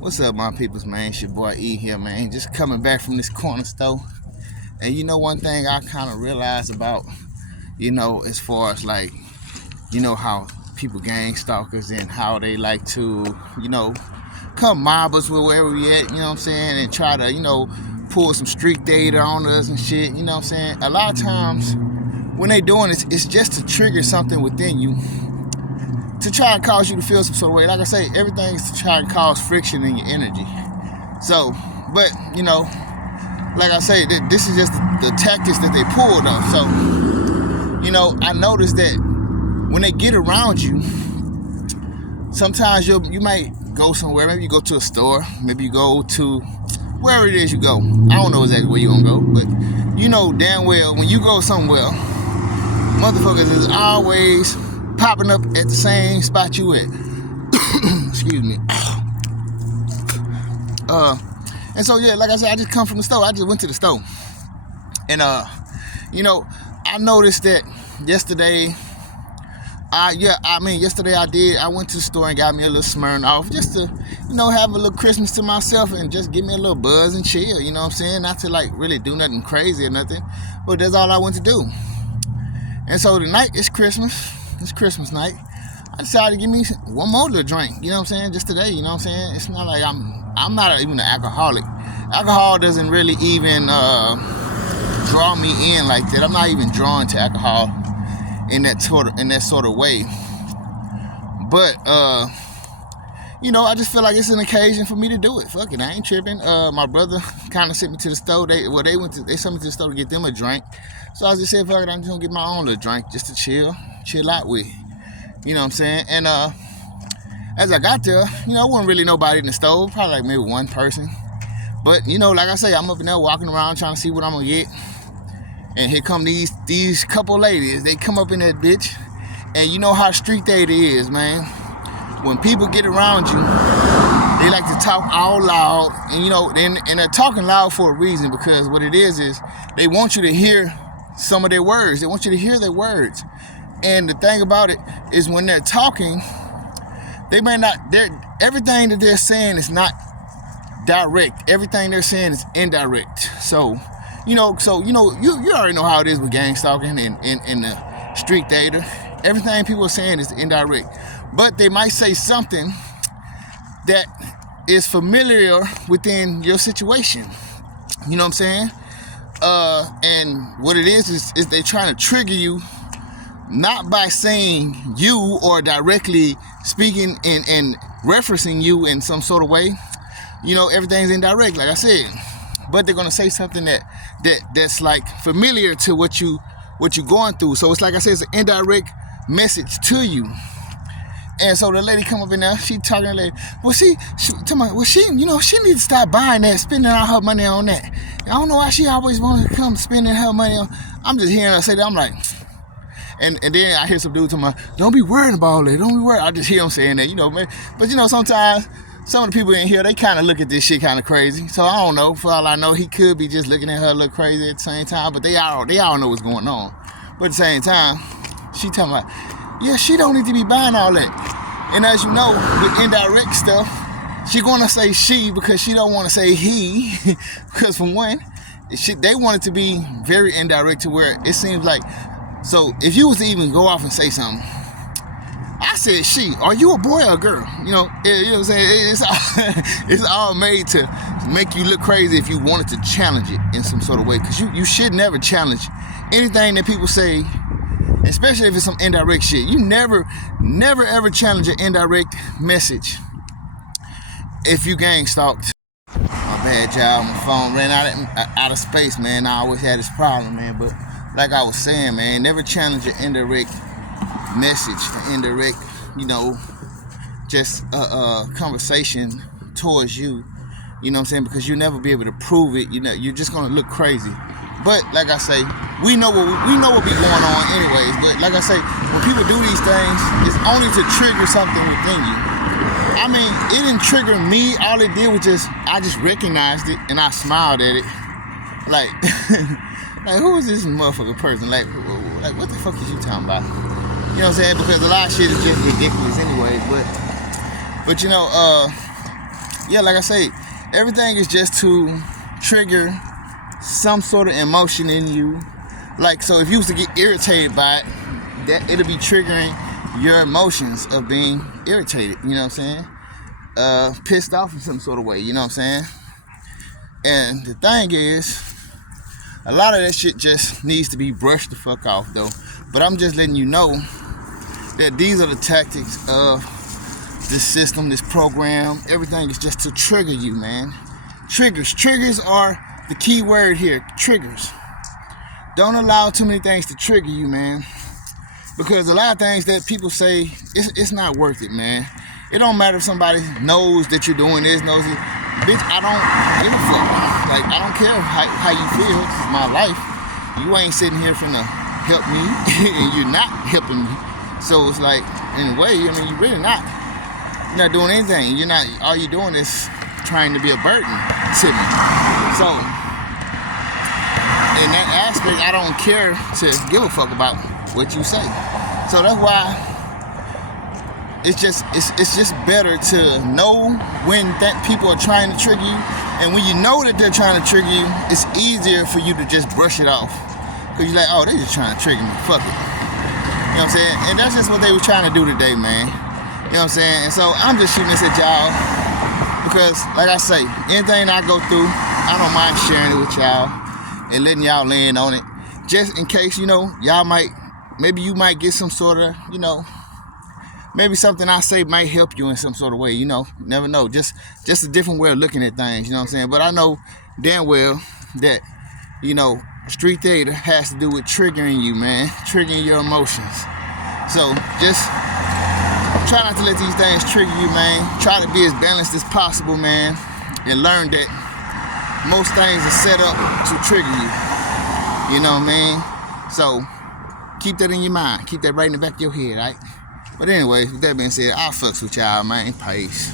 What's up, my peoples, man? It's your boy E here, man. Just coming back from this corner store. And you know, one thing I kind of realized about, as far as like, how people gang stalkers and how they like to, come mob us wherever we at, and try to, pull some street data on us and shit, A lot of times when they doing it, it's just to trigger something within you to try and cause you to feel some sort of way. Like I say, everything is to try and cause friction in your energy. So, but, like I say, this is just the tactics that they pulled off. So, I noticed that when they get around you, sometimes you might go somewhere. Maybe you go to a store. Maybe you go to wherever it is you go. I don't know exactly where you're going to go, but you know damn well when you go somewhere, motherfuckers is always popping up at the same spot you at. Excuse me. And so, yeah, like I said, I just come from the store. I just went to the store. And, I noticed that yesterday, yesterday I went to the store and got me a little Smirnoff just to, have a little Christmas to myself and just give me a little buzz and chill, you know what I'm saying? Not to, like, really do nothing crazy or nothing, but that's all I went to do. And so tonight, it's Christmas. It's Christmas night. I decided to give me one more little drink, you know what I'm saying? Just today, you know what I'm saying? It's not like I'm not even an alcoholic. Alcohol doesn't really even draw me in like that. I'm not even drawn to alcohol in that sort of way. But I just feel like it's an occasion for me to do it. Fuck it, I ain't tripping. My brother kind of sent me to the store. They sent me to the store to get them a drink. So I just said, fuck it, I'm just gonna get my own little drink just to chill out with. You know what I'm saying? And as I got there, I wasn't really nobody in the store, probably like maybe one person. But like I say, I'm up in there walking around trying to see what I'm gonna get. And here come these couple ladies. They come up in that bitch, and you know how street data is, man. When people get around you, they like to talk all loud, and they're talking loud for a reason, because what it is they want you to hear some of their words. They want you to hear their words. And the thing about it is, when they're talking, they may not. Everything that they're saying is not direct. Everything they're saying is indirect. So, you already know how it is with gang stalking and the street data. Everything people are saying is indirect. But they might say something that is familiar within your situation. You know what I'm saying? And what it is they're trying to trigger you, not by saying you or directly speaking and referencing you in some sort of way. Everything's indirect, like I said. But they're gonna say something that's like familiar to what you're going through. So it's like I said, it's an indirect message to you. And so the lady come up in there, she talking to the lady. She need to stop buying that, spending all her money on that. I don't know why she always want to come spending her money on. I'm just hearing her say that. I'm like, and then I hear some dude talking about, don't be worried about all that. Don't be worried. I just hear them saying that, man. But sometimes some of the people in here, they kind of look at this shit kind of crazy. So I don't know. For all I know, he could be just looking at her a little crazy at the same time. But they all know what's going on. But at the same time, she talking about, yeah, she don't need to be buying all that. And as you know, with indirect stuff, she gonna say she because she don't want to say he. Because for one, they want it to be very indirect to where it seems like. So if you was to even go off and say something, I said she. Are you a boy or a girl? You know what I'm saying? It's all made to make you look crazy if you wanted to challenge it in some sort of way. Because you should never challenge anything that people say, especially if it's some indirect shit. You never ever challenge an indirect message if you gang stalked. My bad, y'all. My phone ran out of space, man. I always had this problem, man. But like I was saying, man, never challenge an indirect message, an indirect, just a conversation towards you. You know what I'm saying? Because you'll never be able to prove it. You're just gonna look crazy. But like I say, we know what be going on anyways. But like I say, when people do these things, it's only to trigger something within you. I mean, it didn't trigger me. All it did was I just recognized it and I smiled at it. Like, like who is this motherfucking person? Like what the fuck is you talking about? You know what I'm saying? Because a lot of shit is just ridiculous anyways. But yeah, like I say, everything is just to trigger some sort of emotion in you. Like, so if you was to get irritated by it, that it'll be triggering your emotions of being irritated, you know what I'm saying? Pissed off in some sort of way, you know what I'm saying? And the thing is, a lot of that shit just needs to be brushed the fuck off though. But I'm just letting you know that these are the tactics of this system, this program. Everything is just to trigger you, man. Triggers are the key word here. Triggers. Don't allow too many things to trigger you, man. Because a lot of things that people say, it's not worth it, man. It don't matter if somebody knows that you're doing this, knows it. Bitch, I don't give a fuck. Like, I don't care how you feel. This is my life. You ain't sitting here finna help me, and you're not helping me. So it's like, in a way, I mean, you're really not. You're not doing anything. You're not. All you're doing is trying to be a burden to me. So, in that aspect, I don't care to give a fuck about what you say. So that's why it's just better to know when that people are trying to trigger you, and when you know that they're trying to trigger you, it's easier for you to just brush it off. Cause you're like, oh, they're just trying to trigger me. Fuck it. You know what I'm saying? And that's just what they were trying to do today, man. You know what I'm saying? And so I'm just shooting this at y'all because, like I say, anything I go through, I don't mind sharing it with y'all and letting y'all land on it, just in case, you know, maybe you might get some sort of, you know, maybe something I say might help you in some sort of way, you know. You never know. Just a different way of looking at things, you know what I'm saying? But I know damn well that, you know, street theater has to do with triggering you, man. Triggering your emotions. So just try not to let these things trigger you, man. Try to be as balanced as possible, man. And learn that most things are set up to trigger you. You know what I mean? So keep that in your mind. Keep that right in the back of your head, right? But anyway, with that being said, I'll fucks with y'all, man. Peace.